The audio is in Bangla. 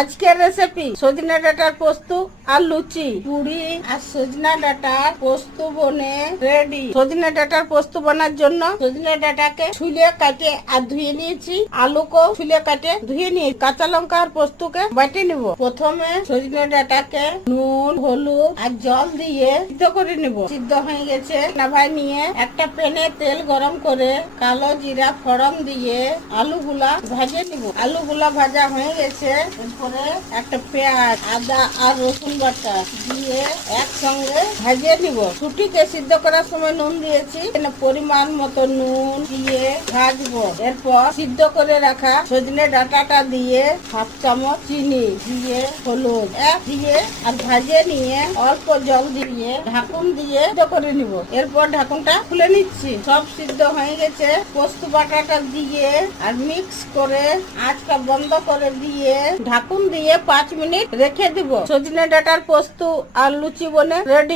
আজকের রেসিপি সজনে ডাঁটার পোস্ত আর লুচি। পুরি আর সজনে ডাঁটার পোস্ত বনে রেডি। সজনে ডাঁটার পোস্ত বানার জন্য সজনে ডাঁটাকে ছুলে কাটে আর ধুয়ে নিয়েছি। আলুকেও ছুলে কাটে ধুয়ে নিয়েছি। কাঁচা লঙ্কা আর পোস্তকে বেটে নিব। প্রথমে সজনে ডাঁটাকে নুন, হলুদ আর জল দিয়ে সিদ্ধ করে নিব। সিদ্ধ হয়ে গেছে নামাই নিয়ে একটা প্যানে তেল গরম করে কালো জিরা ফোড়ন দিয়ে আলুগুলা ভাজে নিব। আলুগুলা ভাজা হয়ে গেছে। এরপরে একটা পেঁয়াজ, আদা আর রসুন বাটা দিয়ে একসঙ্গে ভাজিয়ে নিব। ছুটিতে সিদ্ধ করার সময় নুন দিয়েছি, পরিমাণ মতো নুন দিয়ে ভাজবো। এরপর সিদ্ধ করে রাখা সজনে ডাঁটাটা দিয়ে হাফ চামচ চিনি দিয়ে হলুদ দিয়ে আর ভাজিয়ে নিয়ে অল্প জল দিয়ে ঢাকুন দিয়ে সিদ্ধ করে নিব। এরপর ঢাকুনটা খুলে নিচ্ছি। সব সিদ্ধ হয়ে গেছে। পোস্ত বাটাটা দিয়ে আর মিক্স করে আঁচটা বন্ধ করে দিয়ে ঢাকুন দিয়ে 5 মিনিট রেখে দিব। সজনে ডাঁটার পোস্ত আর লুচি বনে রেডি।